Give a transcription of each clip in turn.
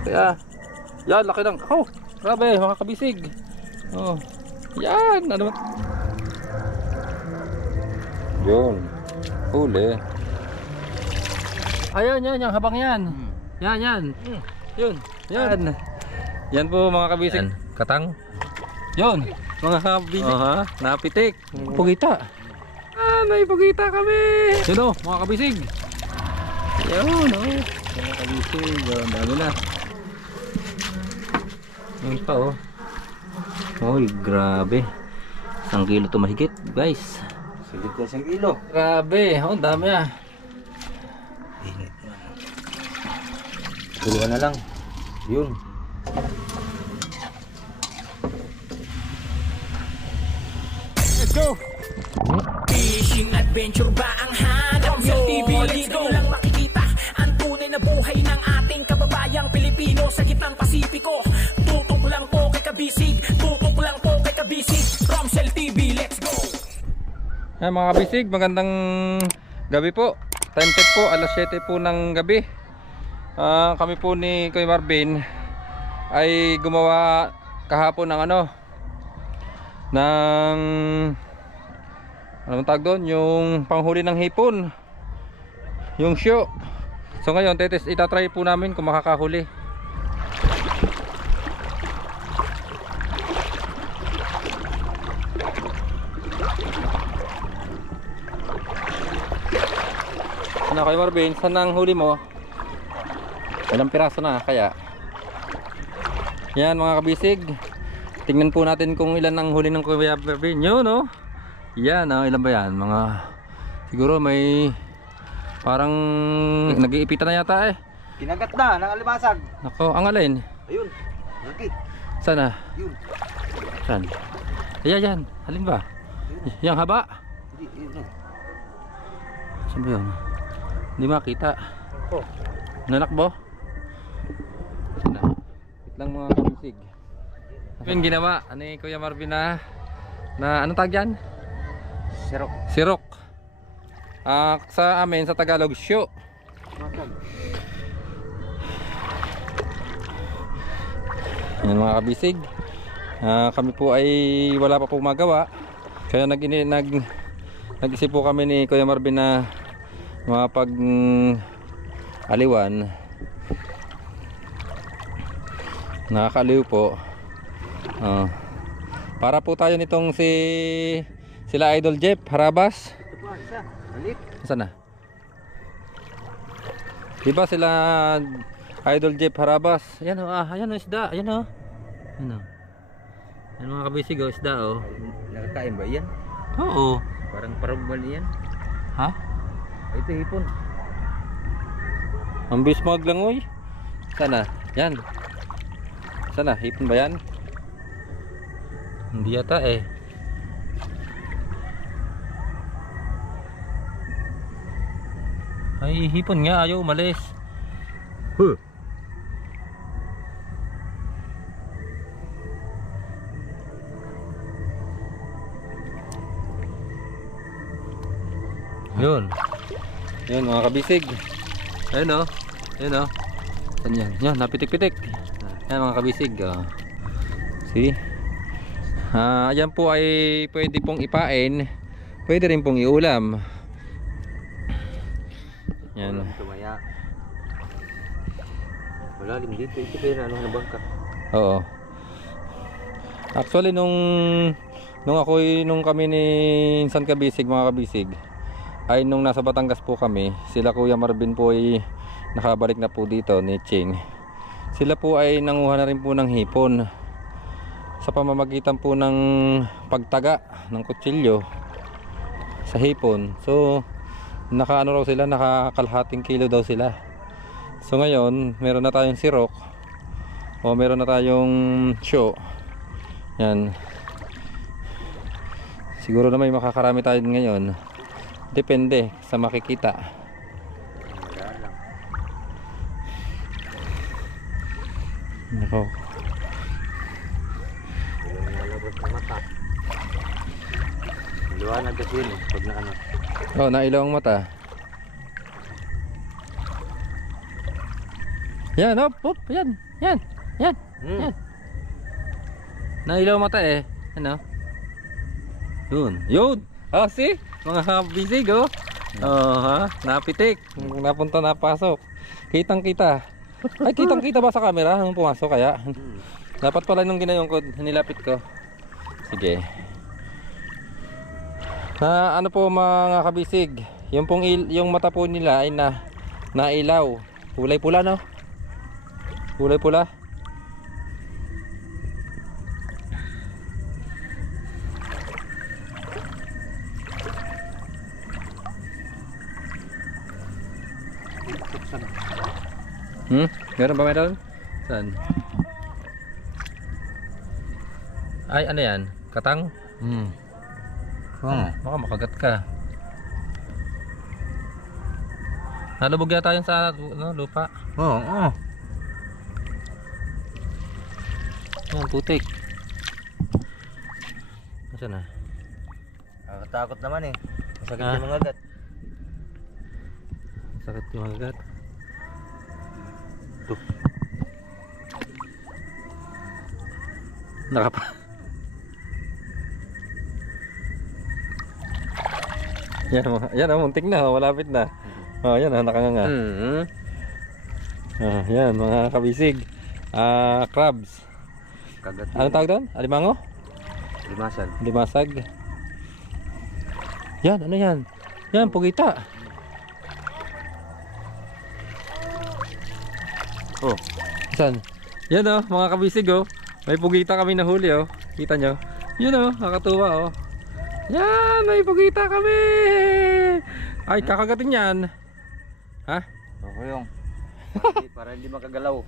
Kaya, yan, laki ng, oh, grabe, mga kabisig. Oh, yan, ano ba? Yun, huli. Ayan, yan, yung habang yan. Yan, yan. Yun, yan. Yan po mga kabisig. Yan. Katang. Yun, mga kabisig. Napitik. Pugita. Ah, may pugita kami. Yun o, mga kabisig. Yun o, mga kabisig. Ang dami na. Yun pa o. Uy, grabe. 1 kilo ito mahigit, guys. Sigit na 1 kilo. Grabe, oh, dami ah. Dalawa na lang. Yun. Let's go. Fishing adventure ba ang hanap nyo? TV, let's go lang makikita ang tunay na buhay ng ating kababayang Pilipino sa gitnang Pasipiko. Tutok lang po kay Kabisig, tutok lang po kay Kabisig. Romsel TV, let's go. Ay, mga kabisig, magandang gabi po. Time check po, alas 7 po ng gabi. Kami po ni Kuya Marvin ay gumawa kahapon ng ano, ng anong tawag doon, yung panghuli ng hipon, yung show. So ngayon itatry po namin kung makakahuli. Ano Kuya Marvin, saan ang huli mo? Ilang piraso na kaya? Yan mga kabisig, tingnan po natin kung ilan ang huli ng Kuya Marvin. Yun no? Yan ilan ba yan? Mga siguro may parang nag-iipitan na yata eh. Kinagat na ng alimasag. Nako, ang alin? Ayun. Laki. Sana? Yun. Saan? Ayan yan, alin ba? Yang haba? Hindi, yun. Saan ba yun? Hindi makita. Oh. Nanakbo? Sana? Wait lang mga kabisig. Ano yung ginawa? Ano yung Kuya Marvin na anong tag yan? Sirok. Sirok. Sa amin sa Tagalog, show. Yan mga kabisig. Kami po ay wala pa po magawa. Kaya nag-isip po kami ni Kuya Marvin na mapag aliwan. Nakakaliw po. Para po tayo nitong sila Idol Jeff Harabas. Saan na? Diba sila Idol Jeff Harabas? Ayan o, ayan o isda. Ayan o. Ayan o. Ayan mga kabisig o, isda o. Nakakain ba yan? Oo. Parang parabal yan. Ha? Ito hipon. Ang bis maglangoy. Sana? Yan. Sana? Hipon ba yan? Hindi yata eh. Ay, hipon nga. Ayaw umalis. Huh. Yun. Yun mga kabisig. Ayun o. Ayun o. Saan yan? Yan, napitik-pitik. Yan mga kabisig. See? Ayan po ay pwede pong ipain. Pwede rin pong iulam. Yan. Tumaya. Malalim dito. Ito kaya na bangka. Oo. Actually nung kami ni San Kabisig mga kabisig, ay nung nasa Batangas po kami, sila Kuya Marvin po ay nakabalik na po dito ni Ching. Sila po ay nanguha na rin po ng hipon sa pamamagitan po ng pagtaga ng kutsilyo sa hipon. So nakaano raw sila, nakakalahating kilo daw sila. So ngayon meron na tayong sirok o meron na tayong show. Yan. Siguro na may makakarami tayo ngayon. Depende sa makikita. Nako. Lalabas na mata. Liwanag kasi yun pag na ano. Oh, nailaw ang mata. Yan, hop, hop, yan. Yan. Yan. Hmm. Yan. Nailaw mata eh. Ano? Yun. Yun. Oh, see? Mga kabisig, oh. Oh, ha? Napitik. Napunta, napasok. Kitang kita. Ay, kitang kita ba sa camera nung pumasok kaya? Dapat pala nung ginayong ko, nilapit ko. Sige. Na ano po mga kabisig, yung pong yung mata po nila ay nailaw. Kulay pula, no? Kulay pula. Meron ba meron? Saan? Ay, ano yan? Katang? Baka makagat ka. Nalubog yata yun sa lupa. Oo. Yan, putik. Nasaan na? Nakakatakot naman eh. Masakit Ah. yung mga gat. Sakit yung agad. Ito. Nakapa. Yan, muntik na, malapit na. Oh, yan, nakanganga. Yan, mga kabisig. Crabs. Kagat. Anong tawag doon? Alimango? Limasan. Limasag. Yan, ano yan? Yan, pugita. Oh. Saan? Yan oh, mga kabisig oh. May pugita kami na huli oh. Kita nyo? Yun oh, nakatuwa oh. Yan, may pugita kami. Ay, kakagatin yan. Ha? Okay yung. Para hindi makagalaw.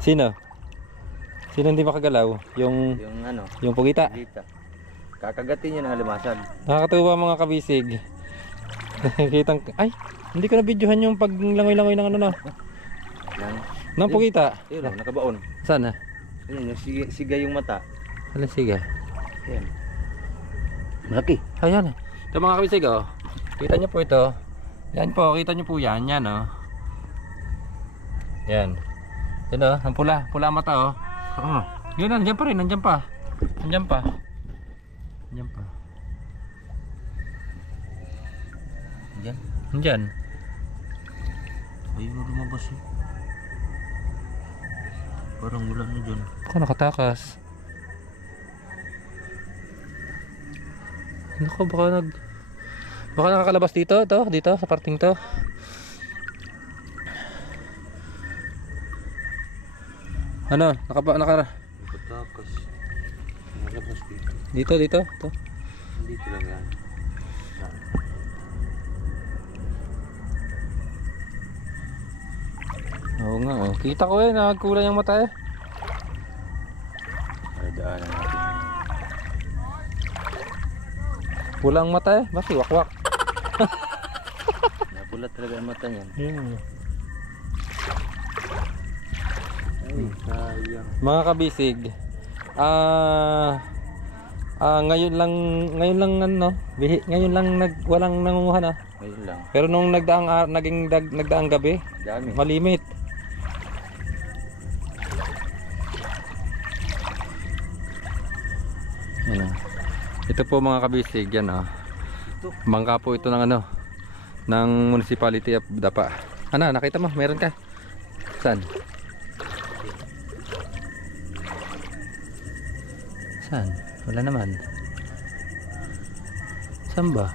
Sino? Sino hindi makagalaw? Yung Yung pugita. dito. Kakagatin yun ang limasan. Nakakatuwa mga kabisig. Kitang, ay, hindi ko na videohan yung paglangoy-langoy ng ano na. Yan. Ng pugita. Yun, nakabaon. Saan na? Yun, yung siga yung mata. Alam, sige. Yan. Malaki. Ayan. Ito mga kabisig oh. Kita nyo po ito. Yan po, kita nyo po yan. Yan oh. Yan. Yan oh, ang pula. Pula mata oh. Oo. Yun, nandiyan pa rin. Nandiyan pa. Nandiyan pa. Nandiyan pa. Yan. Nandiyan. Ayun na lumabas eh. Parang wala na dyan. Ako nakatakas. Naku, baka nakakalabas dito, dito sa parting to. Ano, Nakatakas. Nalabas dito. dito. Dito lang yan. Oo nga, oh. Kita ko eh, nagkulay yung mata eh. Ay, daanan natin. Pulang mata eh, basi wakwak. Napulat talaga ang mata niyan. Ay, sayang. Mga kabisig, ngayon lang ano, ngayon lang walang nangunguha na. Ngayon lang. Pero nung nagdaang gabi, Dami. malimit. Yan, oh. Ito po mga kabisig, yan oh. Bangka po ito ng ano, ng Municipality of Dapa. Ano, nakita mo? Meron ka? Saan? Saan? Wala naman. Saan ba?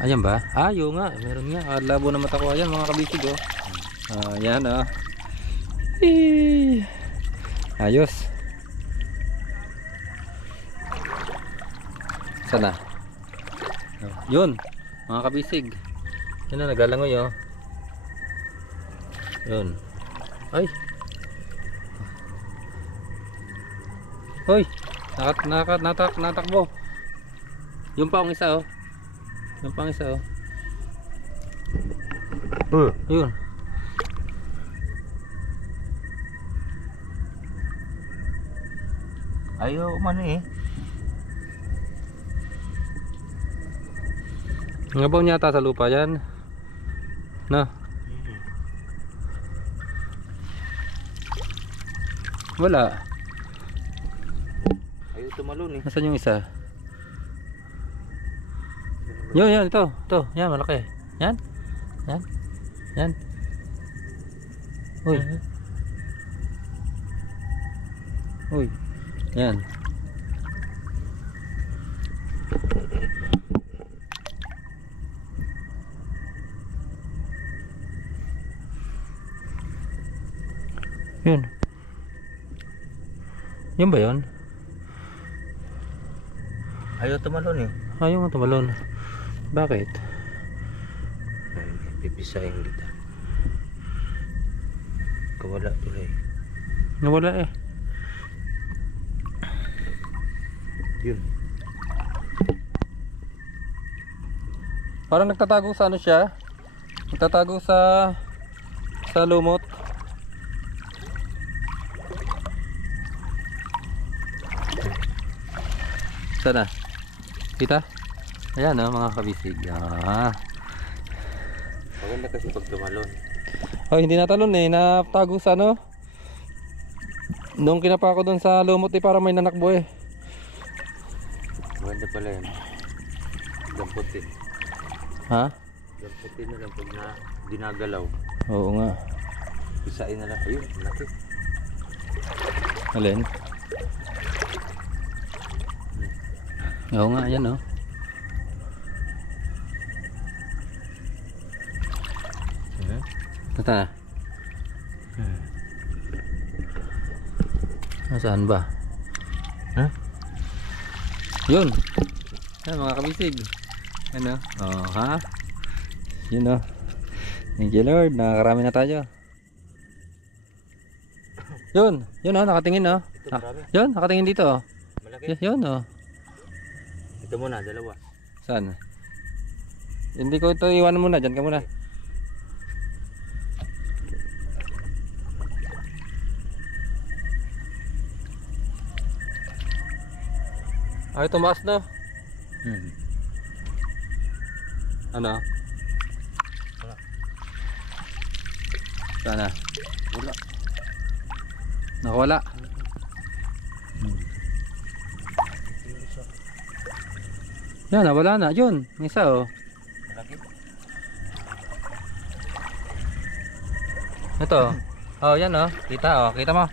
Ayan ba? Ah, yun nga. Meron nga. Labo na mata ko. Ayan mga kabisig oh. Ayan oh. Ayos. Sana. Yun. Mga kabisig. Yan na, nagalangoy oh. Yun. Ay. Hoy. Natakbo. Yung pa ang isa oh. Yung pa ang isa oh. Yun. Ayaw man eh. Ngabaw niya ata sa lupa yan. No. Wala. Ayaw tumalon eh. Nasaan yung isa? Yun, yan, ito. Ito, yan, malaki. Yan. Yan. Yan. Uy. Uy. Yan. Yun. Yun ba yun? Ayaw tumalon eh. Ayaw nga tumalon. Bakit? Ay, pipisahin kita. Kawala tuloy. Nawala eh. Yun. Parang nagtatago sa ano siya? Nagtatago sa lumot. Sana. Kita? Ayan oh, mga kabisig. Ah. Maganda kasi pag tumalon. Oh, hindi natalon eh. Natago sa ano? Nung kinapa ko doon sa lumot eh, para may nanakbo eh. Maganda pala yan. Damputin. Ha? Damputin na lang pag dinagalaw. Oo nga. Pisain na lang. Ayun, laki. Alin? Oo nga, ayan oh. Nata na. Nasaan ba? Ha? Yun. Yan mga kabisig. Ano? Oh, ha? Yun oh. Thank you Lord. Nakakarami na tayo. Yun. Yun oh. Nakatingin oh. Ito marami. Yun. Nakatingin dito oh. Malaki. Yun oh. Ito muna, dalawa. Saan? Hindi ko ito iwanan muna. Diyan ka muna. Ay, tumaas na. Ano? Wala. Sana? Wala. Nakawala. Yan, nawala na. Yun, may isa oh. Malaki. Ito. Oh, yan oh. Kita oh. Kita mo.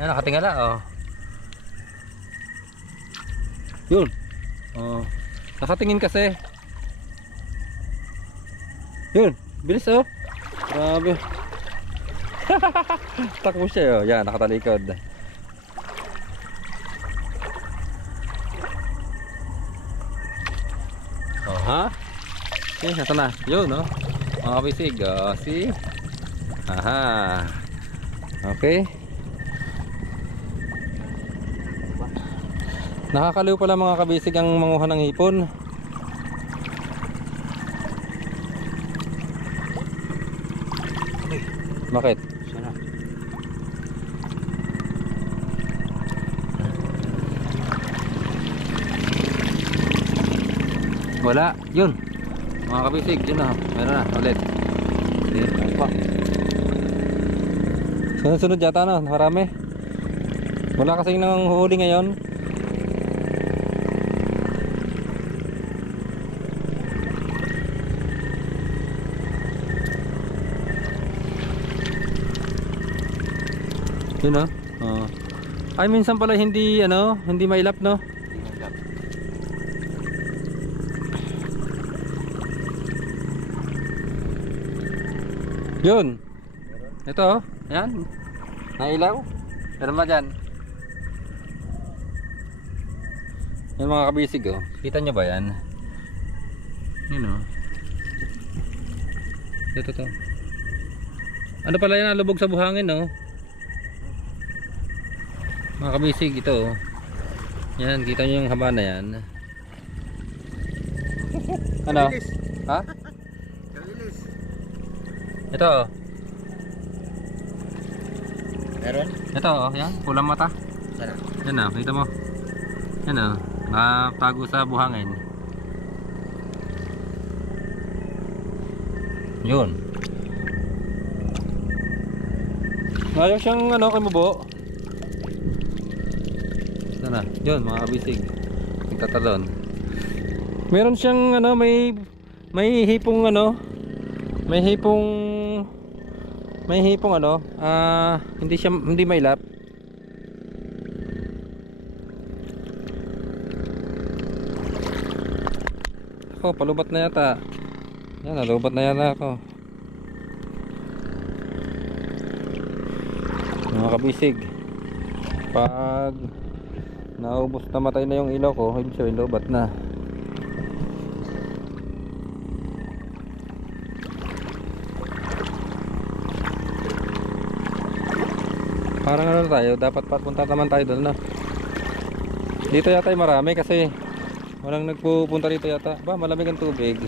Yan, nakatingala oh. Yun. Oh. Nakatingin kasi. Yun. Bilis oh. Grabe. Takbo siya oh. Yan, nakatalikod. Oh, ha? Okay, nasa na? Yun oh. Mga kabisig. Oh, see? Aha. Okay. Nakakaliw pala mga kabisig ang manguha ng hipon. Bakit? Sana. Wala. Yun. Mga kabisig. Yun na. Meron na. Ulit. Sunod-sunod yata na. Marami. Wala kasing nang huli ngayon. Yun oh. Oh. Ay minsan pala hindi ano, hindi mailap no. Yun. Ito oh. Ayan. Nailaw. Meron ba dyan? Yung mga kabisig oh. Kita nyo ba yan? Yun oh. Ito to. Ano pala yan, nalubog sa buhangin oh. Mga kabisig ito oh. Yan, kita nyo yung haba na yan. Ano? Ha? Kabilis. Ito oh. Meron? Ito oh, yan, pulang mata. Sana. Yan oh, kita mo. Yan oh, nakatago sa buhangin. Yun. Ayaw siyang ano, kay Mubo. Sana, yun mga kabisig. Nagtatalon. Meron siyang ano, may hipong ano, may hipong ano, hindi mailap. Ako, palubat na yata. Yan, nalubat na yata ako. Mga kabisig, pag naubos, namatay na yung ilaw ko, ibig sabihin lubat na. Parang ano tayo, dapat papunta naman tayo doon na. Dito yata ay marami kasi walang nagpupunta dito yata. Ba, malamig ang tubig.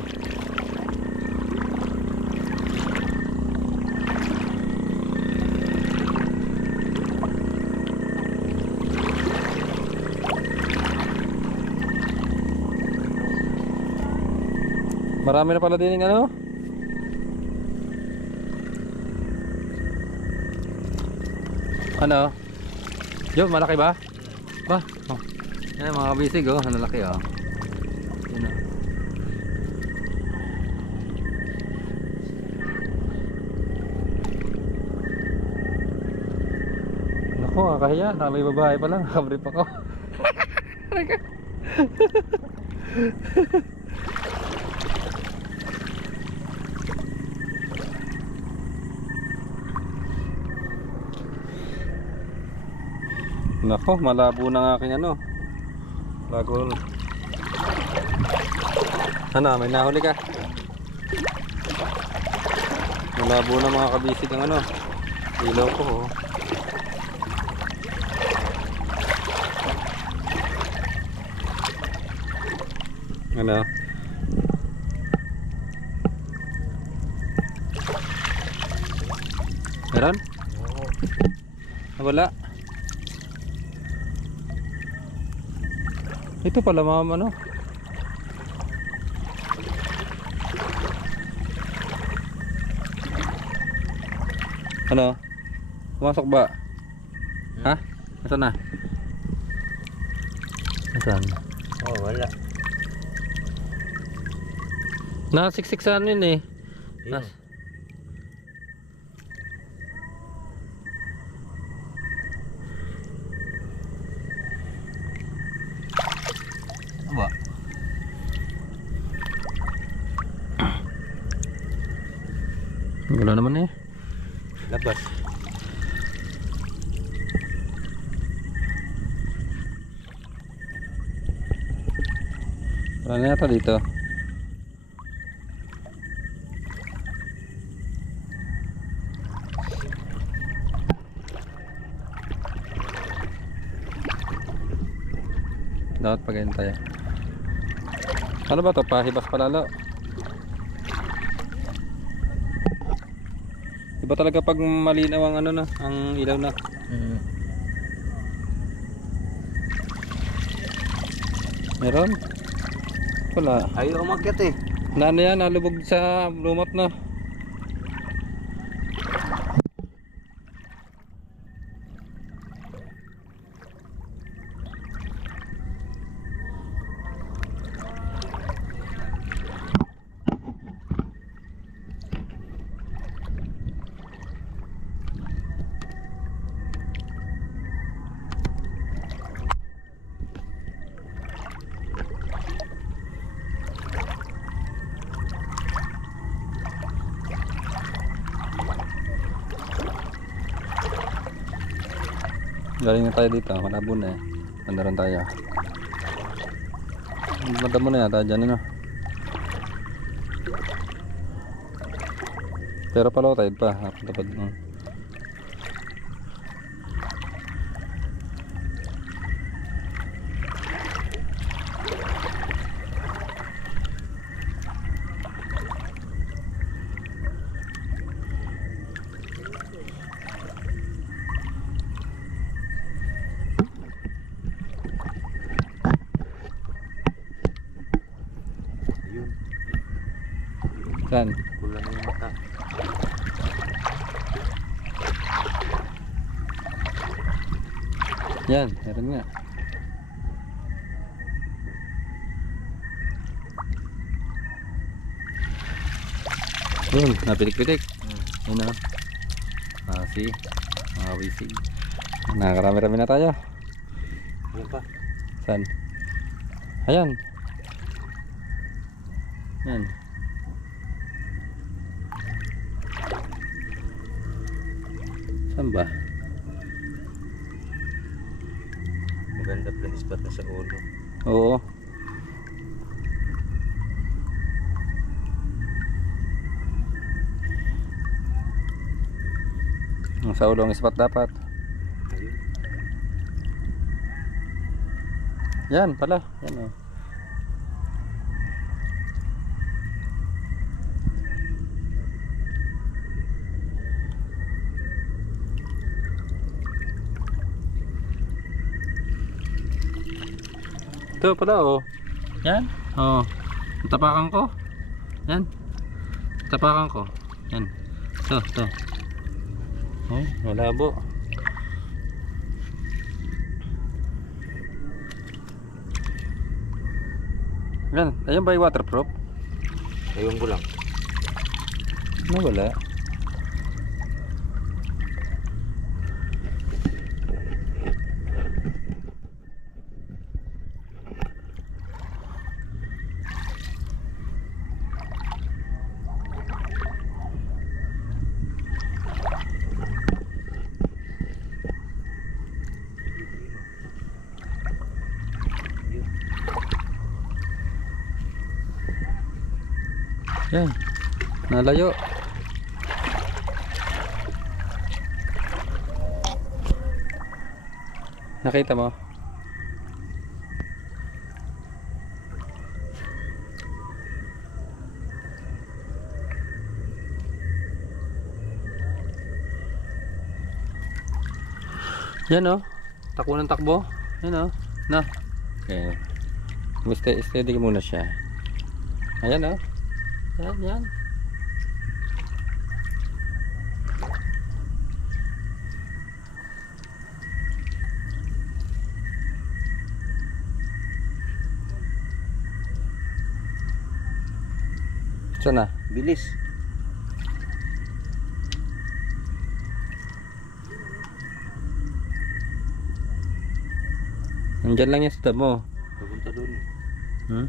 Marami na pala din yung ano. Ano? Jo, malaki ba? Ba? Oh. Yan mga kabisig oh, ano laki oh. Yan oh. Naku, kakahiya, may babae pa lang, nakabrip ako. Nako, malabo na aking ano. Lago. Ano, may nahuli ka? Malabo na mga kabisig ang ano. Ilaw ko oh. Ano? Meron? Oo. Wala. Ito pala mga ano. Ano? Pumasok ba? Ha? Nasaan na? Nasaan? Oh, wala. Nakasiksik saan yun eh. Yun. Ba? Wala naman eh. Labas. Wala na yata dito. Dapat pagayin tayo. Ano ba to? Pahibas palalo. Iba talaga pag malinaw ang ano na, ang ilaw na. Meron? Wala. Ayaw umakyat eh. Nano yan, nalubog sa lumot na. Galing na tayo dito, malabo na eh. Mandaran tayo. Madamo na yata dyan ano. Pero pala ko tayo pa, tapad mo. Yun. Saan? Kulang na yung mata. Yan, meron nga. Yun, napitik-pitik. Yun na. See? Mga kabisig. Nakakarami-rami na tayo. Ayan pa. Saan? Ayan. Yan. Saan ba? Maganda plan spot na sa ulo. Oo. Ang sa ulo ang spot dapat. Ayun. Yan pala. Yan o. Ito pala o. Yan. O. Tapakan ko. Yan. Tapakan ko. Yan. Ito. Oh, malabo. Yan, ayun ba yung waterproof? Ayun ko lang. Wala. Yan, nalayo. Nakita mo? Yan o, takbo ng takbo. Yan o, na. Okay. Steady muna siya. Ayan o. Yan. Saan na? Bilis. Nandyan lang yung stab mo. Papunta doon. Hmm?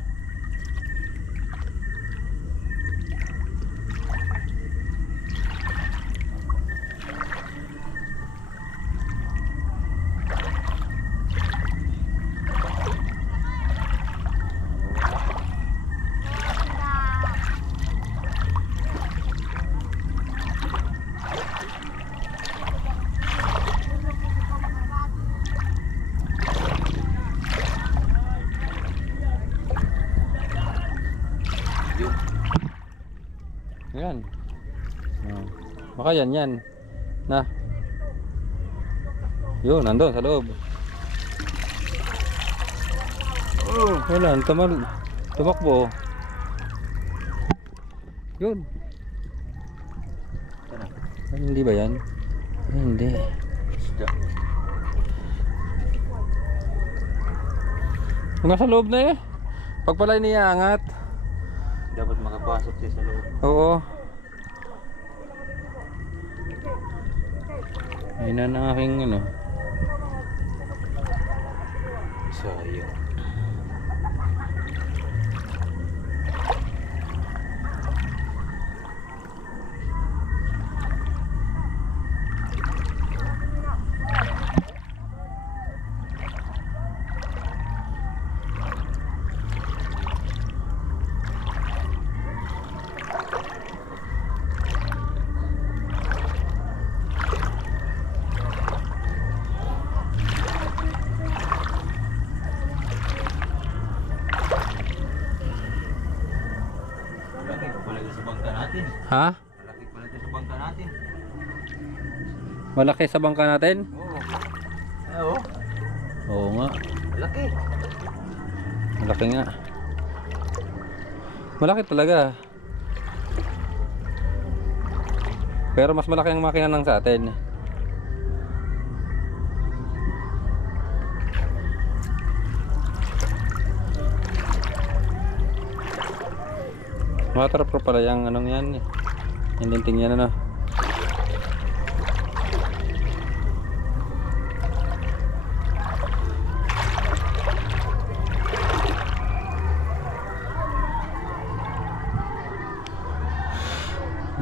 Yun. Yan. Oh. Baka yan. Na. Yun, nandun sa loob. Oh. Wala, tumakbo. Yun. Sana. Ay, hindi ba yan? Ay, hindi. Isda. Nasa loob na eh. Pag pala iniangat. Dapat makapasok siya sa loob. Oo. Ayun na ang aking ano. Sayang. Malaki pa pala sa bangka natin. Ha? Malaki pala sa bangka natin. Malaki sa bangka natin? Oo. Oo. Oo nga. Malaki. Malaki nga. Malaki talaga. Pero mas malaki ang makina ng sa atin. Waterproof pala yung anong yan eh. Yung linting yan ano.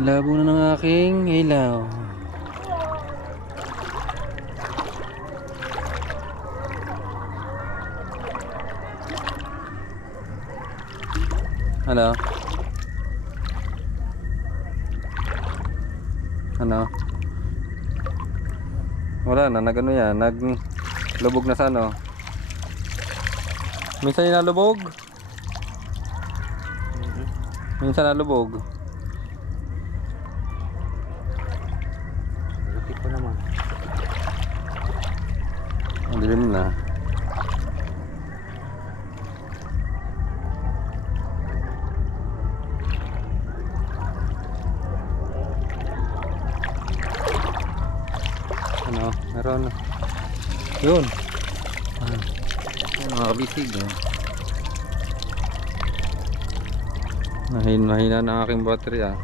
Labo na ng aking ilaw. Ano? Ano? Wala na, nagano yan, naglubog na sa ano. Minsan yung nalubog. Minsan nalubog. Laki pa naman. Ang dilim na. Ano? Meron. Yun. Mga kabisig. Mahina na ang aking battery ah.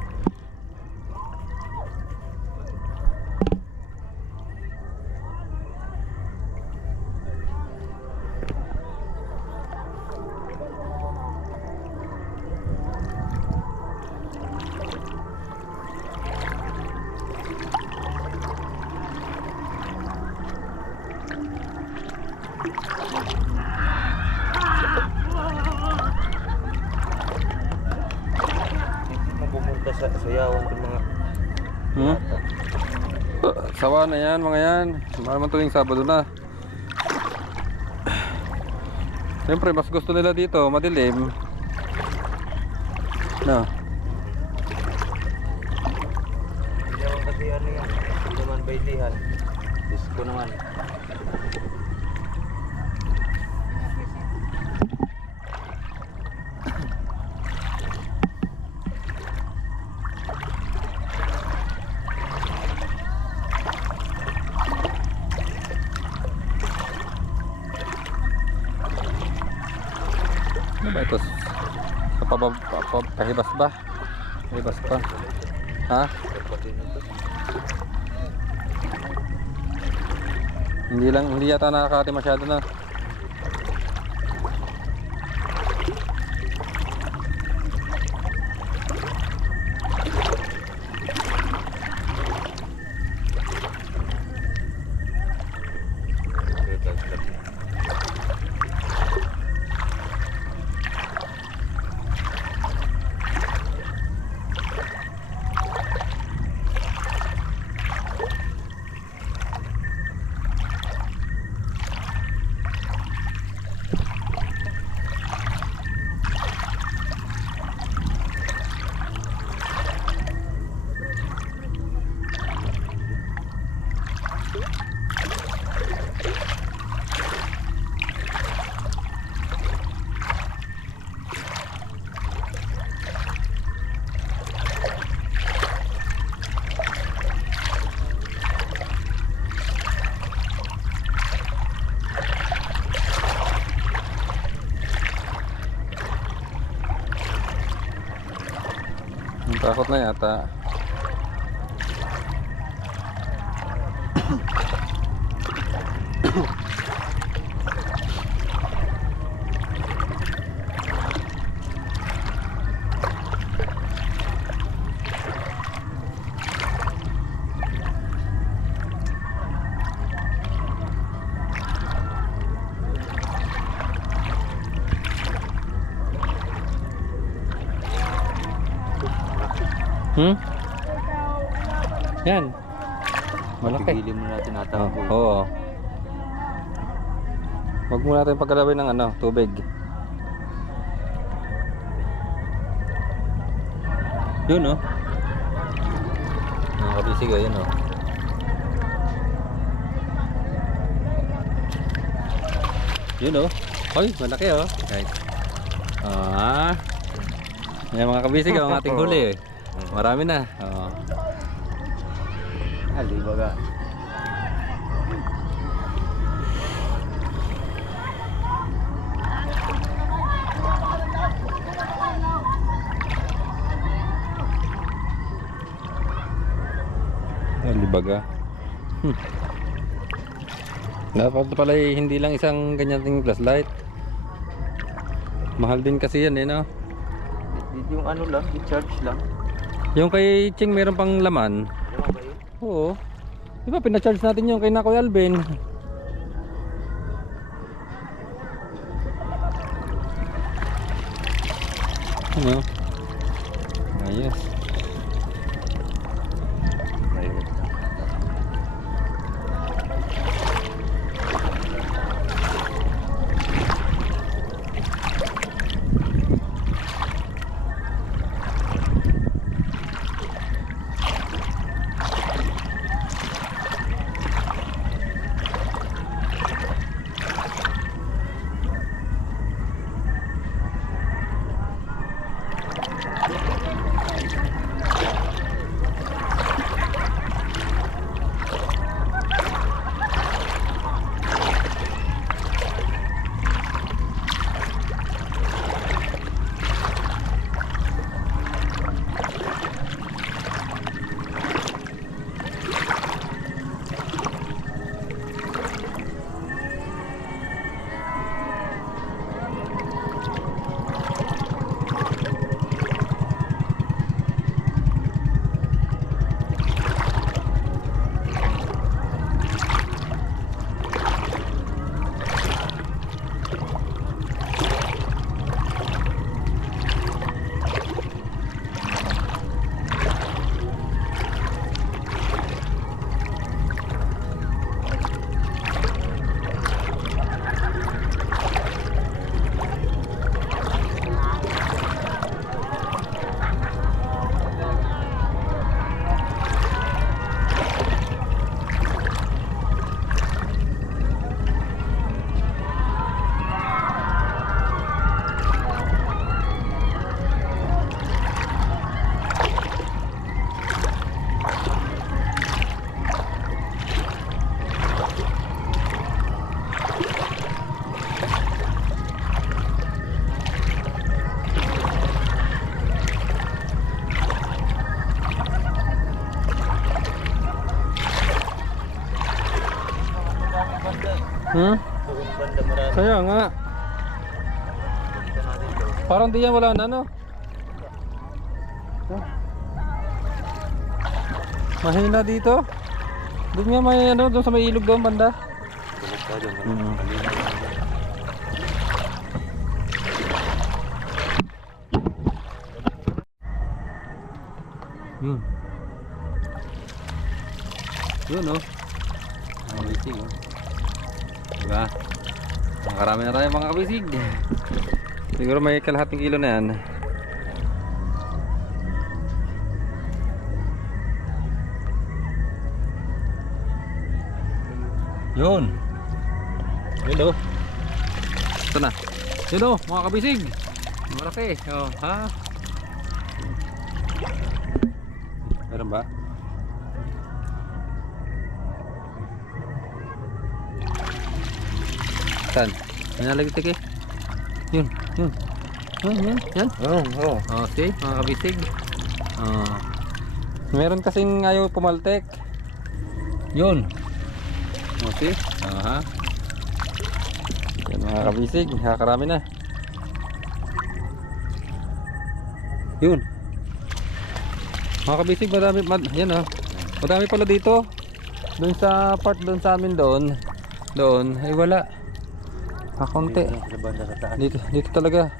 Pumunta sa sayawan ng mga Sawa na yan mga yan. Maraming tuwing Sabado na. Siyempre mas gusto nila dito madilim. No. sayawan kasi ano yan. Hindi naman bailihan. Disco naman. Ano ba ito? Sa pahibas ba? Pahibas pa. Ha? Hindi yata nakakati masyado na. Takot na yata. Yan. Malaki. Pipili mo natin natakbo. Oo. Huwag muna natin pagkalawin ng ano, tubig. Yun oh. Mga kabisig oh, yun oh. Yun oh. Hoy, malaki oh. Right. Yan mga kabisig oh, ang ating huli eh. Marami na. Oo. Alibaga. Libaga. Dapat pala hindi lang isang ganyan ting flashlight. Mahal din kasi yan no? Yung ano lang, yung charge lang. Yung kay Ching meron pang laman. Ano ba yun? Oo. Di ba pina-charge natin yung kay na Kuya Alvin? Ano? Ayos. Ayun. Hmm? Doon banda marami. Kaya nga. Dito natin doon. Parang di yan wala na no? Mahina dito. Doon nga may ano, doon sa may ilog doon banda. Balik ka doon. Mm. Yun. Yun oh. Ang bisig oh. Diba? Makarami na tayo mga kabisig. Siguro may kalahating kilo na yan. Yun. Yun oh. Ito na. Yun oh mga kabisig. Malaki. Oh, ha? Meron ba? Saan? Yan lagi tiki. Yun, yun. Yun. Oo. Oh, see? Mga kabisig. Oh. Meron kasing ayaw pumaltek. Yun. Oh, see? Aha. Yan mga kabisig. Nakakarami na. Yun. Mga kabisig, madami. Yan oh. Madami pala dito. Doon sa part doon sa amin doon. Doon. Ay wala. Kakunti. Dito talaga.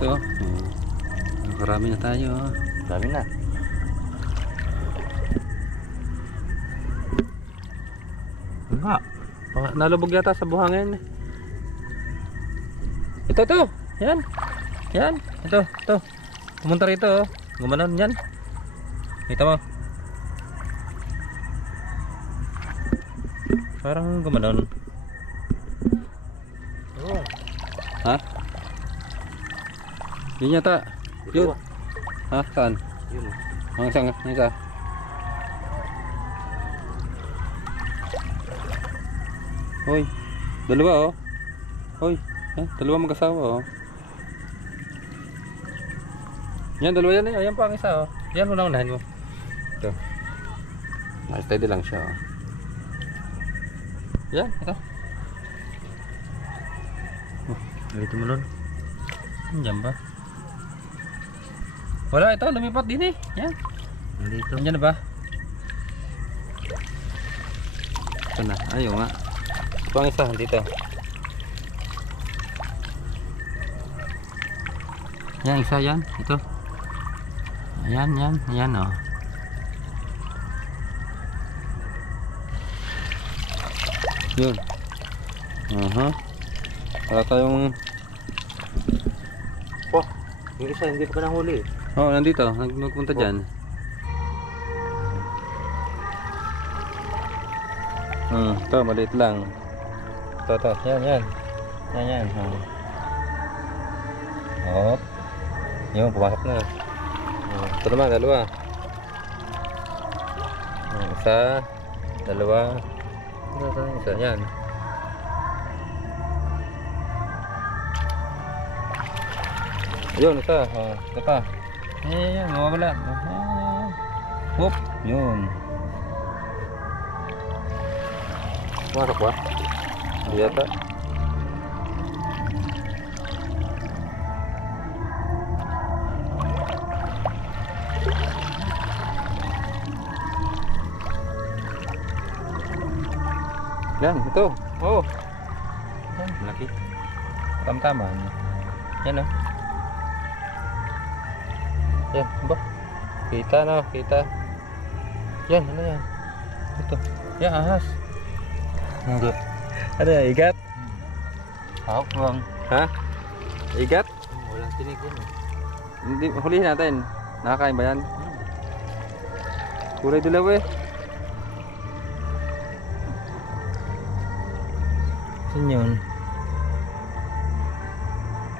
So, nakarami na tayo. Dami na. Nga. Nalubog yata sa buhangin. Ito. Yan. Yan. Ito. Pumunta rito. Gumanon yan. Kita mo. Parang gumanon. Ha? Yun yata. Yun. Ha? Saan? Yun. Ang isa. Hoy. Dalawa oh. Hoy. Dalawa mag-asawa oh. Yan, dalawa yan eh. Ayan pa ang isa oh. Yan, unahin mo. Ito. Steady lang siya. Oh. Yan, ito. Dito mo nun. Diyan ba? Wala, ito. Lumipat din eh. Yan. Dito. Andiyan na ba? Ito na. Ayaw nga. Ito ang isa. Dito. Yan, isa yan. Ito. Ayan, yan. Ayan, oh. Yun. Para tayong... Oh, yung isa hindi pa nahuli. Oh, nandito. Nagpunta dyan. Ito, maliit lang. Ito. Yan. Yan. Oh. Yun, pumasok na. Ito naman, dalawa. Isa, dalawa. Isa, yan. Yun, isa. Ito pa. Yan, mawawala. Whoop, yun. Pumasok ba? Hindi yata. Yan, ito. Oh. Yan, laki. Tama-tama. Yan, oh. Yan, ba? Kita na, kita. Yan, ano yan? Ito. Yan, ahas. Hindi. Ano yan, igat? Hawak lang. Ha? Igat? Walang tinig yun. Hindi, hulihin natin. Nakakain ba yan? Kulay dilaw eh. Saan yun?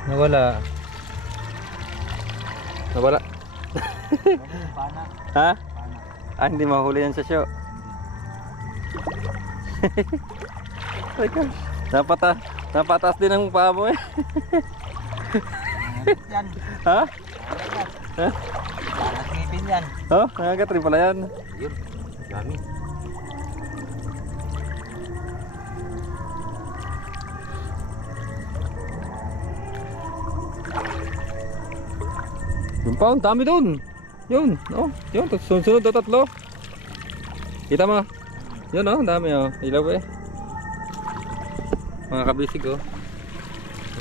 Nawala. Nawala. Pana. Ha? Ah, hindi mahuli yan sa show. Teka, napataas din ang paa mo eh. Yan. Ha? Ha? Nakangipin yan. Oh, nangagat rin pala yan. Yun. Dami. Yun pa, ang dami doon. Yun, oh, yun, sunod na tatlo. Kita mo? Yun oh, ang dami oh, ilaw eh. Mga kabisig oh.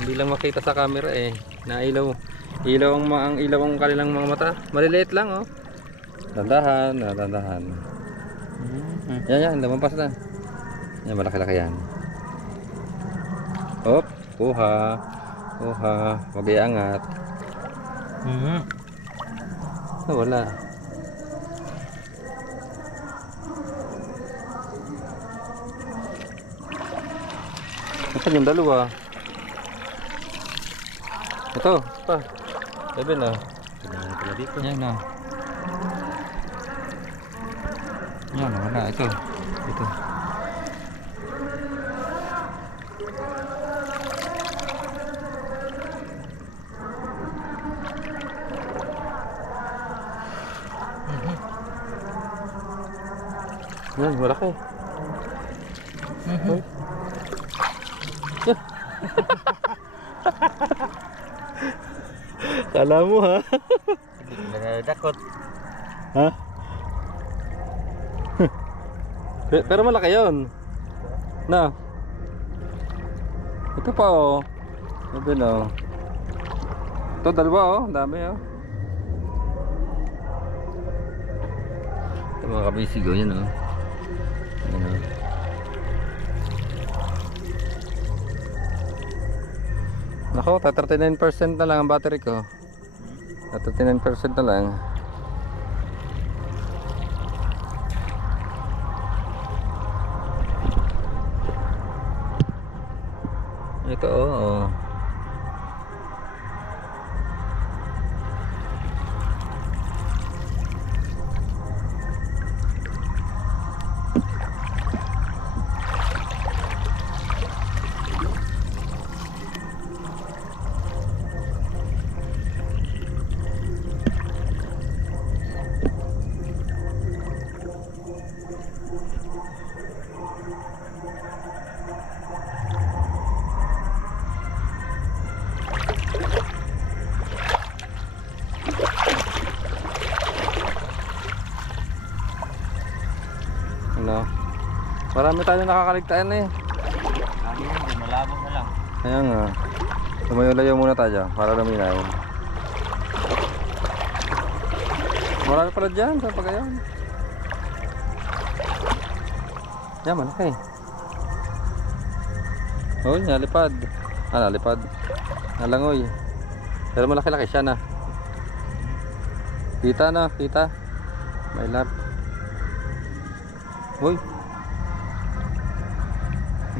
Hindi lang makita sa camera eh, na ilaw. Ilaw ang ilaw ang kanilang mga mata. Maliliit lang oh. Dandahan, dandahan. Yan, lumampas na. Yan, malaki-laki yan. Hop, kuha. Wag iangat. Wala. Nasaan yung dalawa? Ito, pa. Sabi na. Kailangan pala dito. Yan na. Yan, wala. Ito. Yan, malaki. Kala mo ha? Nakadakot. Ha? Pero malaki yun. Na. Ito pa oh. Ito na oh. Ito dalawa oh. Dami oh. Ito mga kabisig oh. Yan oh. Yan oh. Nako, 39% na lang ang battery ko. 39% na lang. Ito oh. Marami tayong nakakaligtaan eh. Lagi yun, di malabo na lang. Ayan nga. Lumayo-layo muna tayo para luminaw. Marami pala dyan sa Pagayan. Yan, malaki. Oh, nalipad. Nalipad. Nalangoy. Pero malaki-laki siya na. Kita na, kita. May lap. Uy.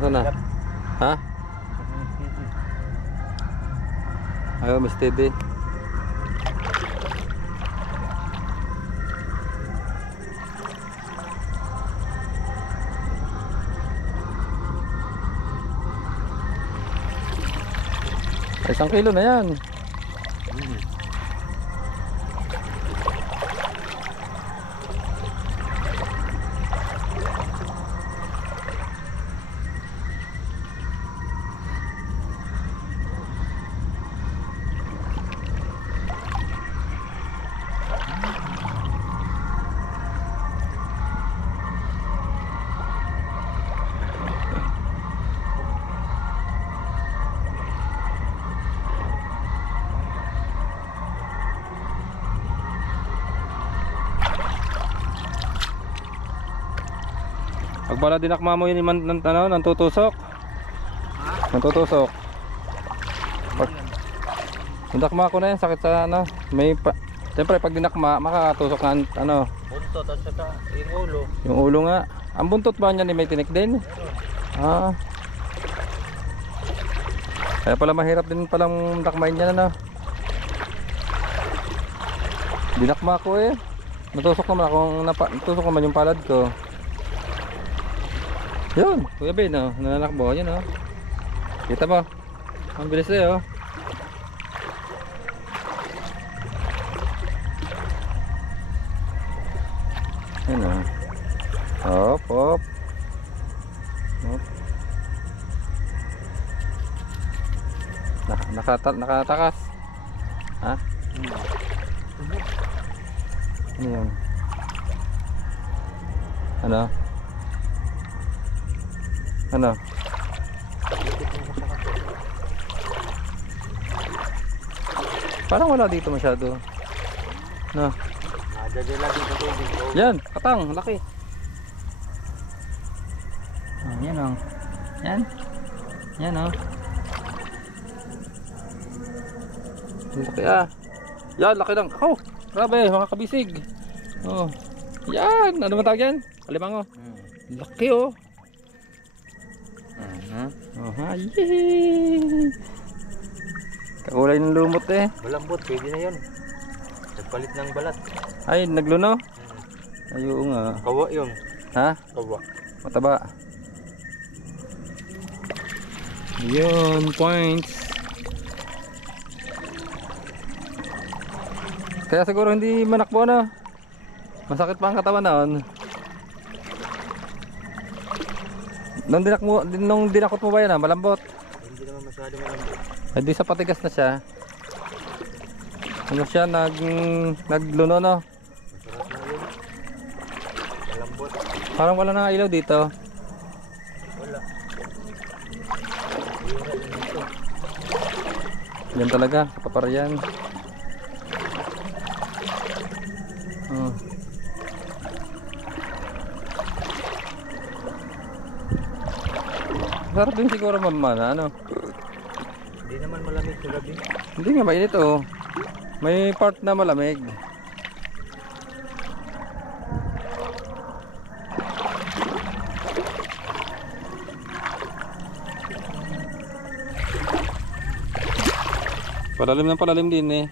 Ito na. Ha? Ayaw, mas steady. Isang kilo na yan. Pag pala dinakma mo yun ng tutusok. Ng tutusok. Pag dinakma ko na yan, sakit sa ano. May siyempre pag dinakma, makakatusok na ano. Buntot at saka yung ulo. Yung ulo nga. Ang buntot ba niyan may tinik din? Ah. Kaya pala mahirap din palang dakmain niyan ano. Dinakma ko eh. Natusok naman ako, natusok naman yung palad ko. Yun, Kuya Ben, oh, nananakbo, yun oh. Kita mo, ang bilis na oh. Yun oh. Hop, hop. Hop. Nakatakas. Ha? Ano yun? Ano? Ano? Parang wala dito masyado. No. Nadali lang dito tubig. Yan, katang, laki. Oh, yan oh. Yan. Yan oh. Laki ah. Yan, laki lang. Oh, grabe, mga kabisig. Oh. Yan, ano ba tawag yan? Alimango. Laki oh. Yee! Kakulay ng lumot eh. Malambot, pwede na yun. Nagpalit ng balat. Ay, nagluno? Ayun nga. Kawa yun. Ha? Kawa. Mataba. Yun, points. Kaya siguro hindi manakbo na. Masakit pa ang katawan noon. Nung dinakot mo ba yan malambot? Hindi naman masyado malambot. Ay di sa patigas na siya. Ano siya, nagluno no? Masarap na yun. Malambot. Parang wala na ilaw dito. Wala. Hira yun dito. Yan talaga, kapaparayan. Oh. Sarap din siguro mamana, ano? Hindi naman malamig sa gabi. Hindi nga, mainit oh. May part na malamig. Palalim ng palalim din eh.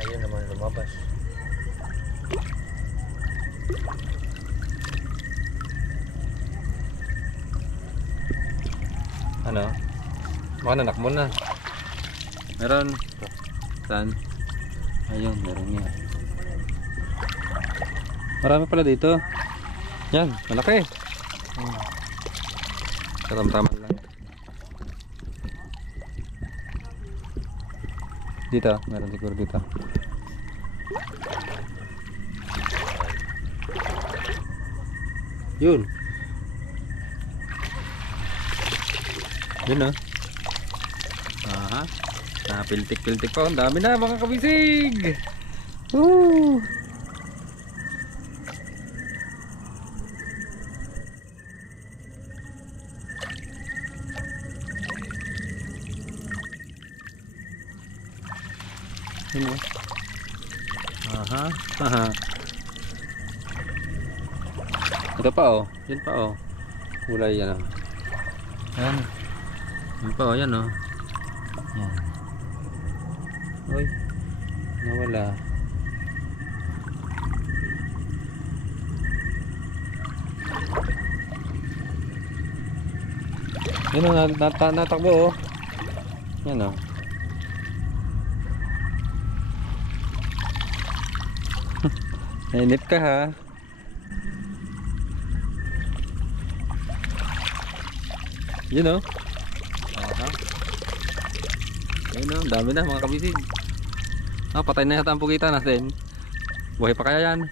Ayun naman lumabas. Ano? Baka nanakbo na. Meron. Saan? Ayun, meron nga. Marami pala dito. Yan, malaki. Katamtaman lang. Dito, meron siguro dito. Yun. Yun oh. Aha. Napiltik-piltik pa. Ang dami na mga kabisig. Woo! Yun oh. Aha. Aha. Ito pa oh. Yan pa oh. Kulay yan oh. Yan. Yan pa oh. Yan oh. Yan. Uy. Nawala. Yan oh. Natakbo oh. Yan oh. Nainip ka ha. Yun o. Ayun o, dami na mga kabisig. Ah, patay na yata ang pugitan natin. Buhay pa kaya yan?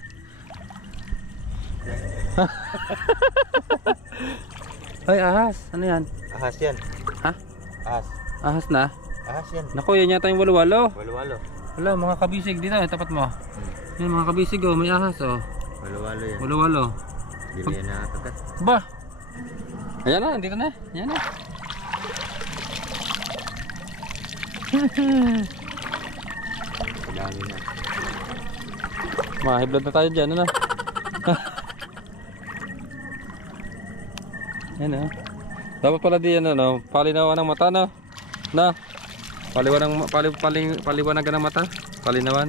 Ay, ahas. Ano yan? Ahas yan. Ha? Ahas. Ahas na? Ahas yan. Naku, yan yata yung walo-walo. Walo-walo. Wala, mga kabisig dito. Tapat mo. Yan mga kabisig oh, may ahas oh. Walo-walo yan. Walo-walo. Hindi mo yan nakakagat. Ba? Ayan na, dito na. Ayan na. Dami na. Mahiblad na tayo dyan, ano? Yan oh. Dapat pala di ano, no? Palinawan ng mata, no? Na? Paliwanagan ng mata? Palinawan?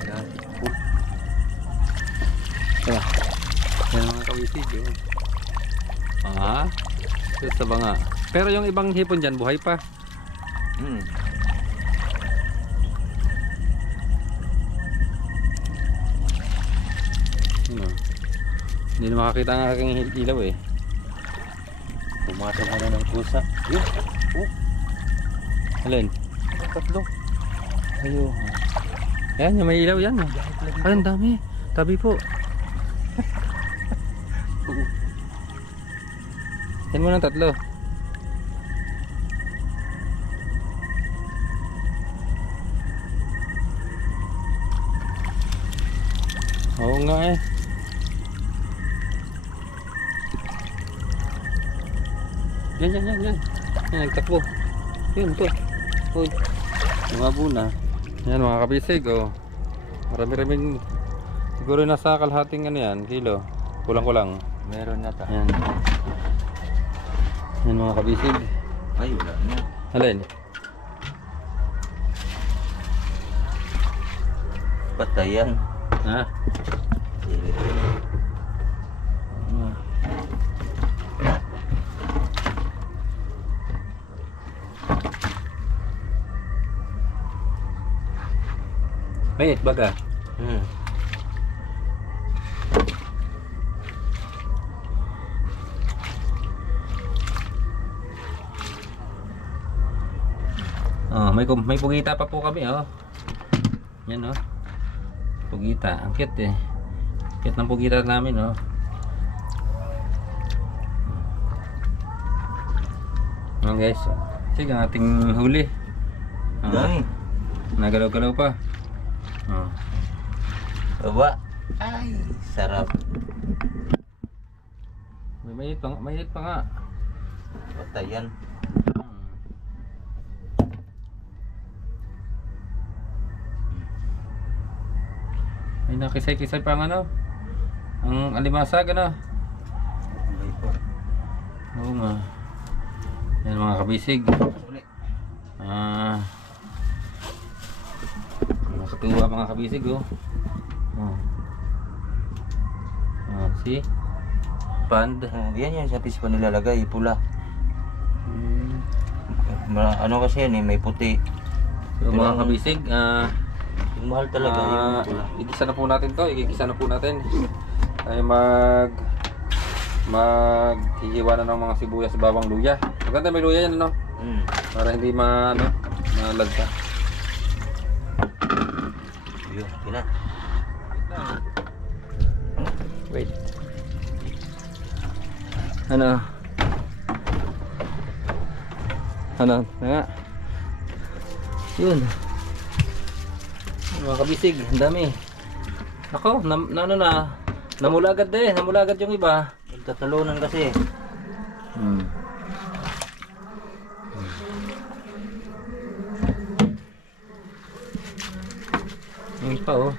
Ayan. Ayan. Yan mga kawisig, oh. Ah, ito sa banga. Pero yung ibang hipon dyan, buhay pa. Ano? Hindi na makakita ang aking ilaw eh. Pumasok mo na ng pusa. Yun. Alin? Tatlo. Ayo. Ayan, yung may ilaw yan. Oh. Ay, ang dami. Tabi po. Yan mo ng tatlo. Oo nga eh. Yan. Yan, nagtakbo. Yun, to. Uy. Lumabo na. Yan mga kabisig, oh. Marami-raming. Siguro nasa kalahating ano yan, kilo. Kulang-kulang. Meron na ta. Yan. Yan mga kabisig. Ay, wala na. Alin? Patay yan. Ha? May baga. Oh, may pugita pa po kami, oh. Yan, oh. Pugita, ang cute eh. Cute ng pugita namin, oh. Ayan guys, sige ang ating huli. Dami. Nagalaw-galaw pa. Oh. Baba. Ay, sarap. Mainit pa nga. Patay yan. May nakisay-kisay pa ang ano. Ang alimasag, ano. Ay po. Oo nga. Yan mga kabisig. Nakatuwa mga kabisig, oh. See? Band. Yan sa piso pa nilalagay, pula. Ano kasi yan eh, may puti. So mga kabisig, Yung mahal talaga yung pula. igisa na po natin to, igigisa na po natin. Tayo maghihiwa na ng mga sibuyas, bawang, luya. Maganda may luya yan, ano? Para hindi malagta. Yun, yun na. Wait. Ano? Ano? Nga. Yun. Mga kabisig, ang dami. Ako, namula agad eh. Namula agad yung iba. Tatalunan kasi. Yun pa oh.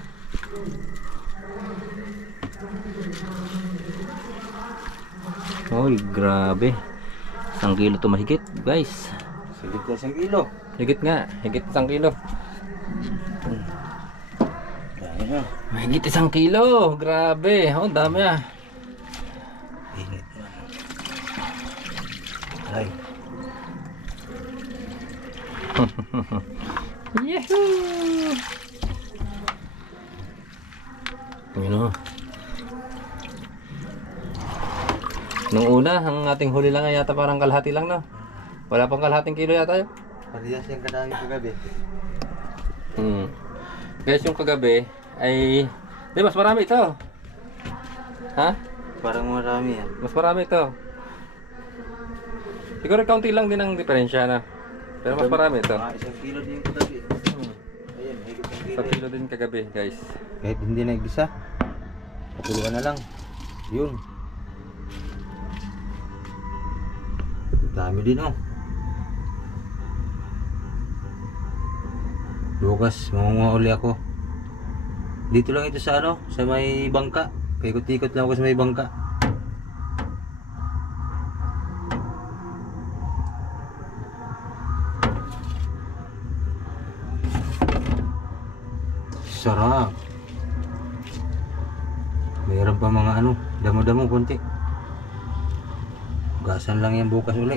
Uy, grabe. 1 kilo to mahigit, guys. Sigit na 1 kilo. Higit nga, higit 1 kilo. Kaya na. Mahigit 1 kilo, grabe. Oh, dami ah. Init na. Ay. Yahoo! Yun oh. Nung una, ang ating huli lang ay yata parang kalahati lang, no? Wala pang kalahating kilo yata yun. Parehas yung kadami kagabi. Guys, yung kagabi ay... Di, mas marami ito. Ha? Parang marami yan. Mas marami ito. Siguro kaunti lang din ang diferensya na. Pero mas marami ito. 1 kilo din yung kagabi. Ayan, higit 1 kilo. 1 kilo din kagabi, guys. Kahit hindi na igisa, patuluan na lang. Yun. Dami din oh. Bukas, mangunguha uli ako. Dito lang ito sa ano, sa may bangka. Paikot-ikot lang ako sa may bangka. Sarap. Mayroon pa mga ano, damo-damo konti. Gasan lang yan bukas uli.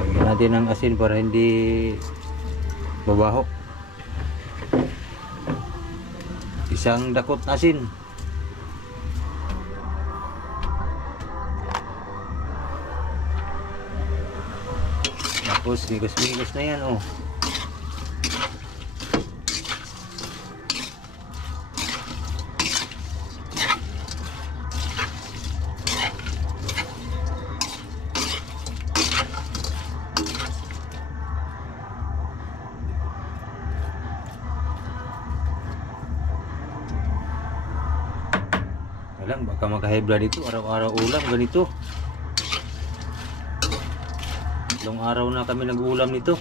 Lagyan natin ng asin para hindi babaho. Isang dakot asin. Tapos migos-migos na yan oh. Alam, baka magka-hybrid dito, araw-araw ulam ganito. Ilang araw na kami nag-uulam nito.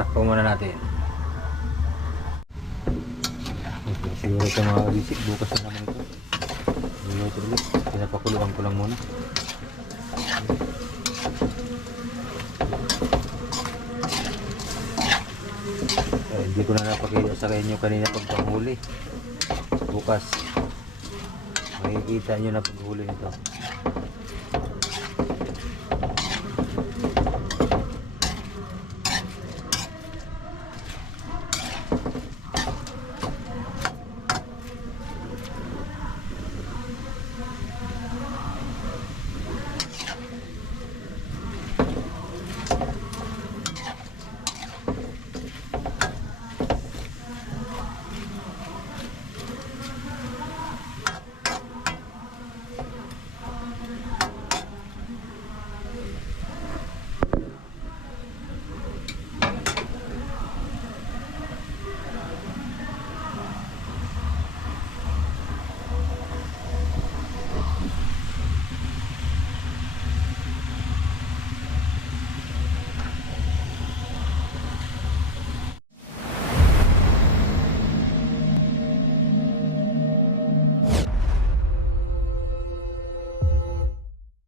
Takpan muna natin. Siguro ito mga kabisik, bukas na naman ito. Minuto ulit, pinapakuluan ko lang muna. Hindi ko na napakita sa inyo kanina pagpanghuli. Bukas makikita nyo na paghuli nito.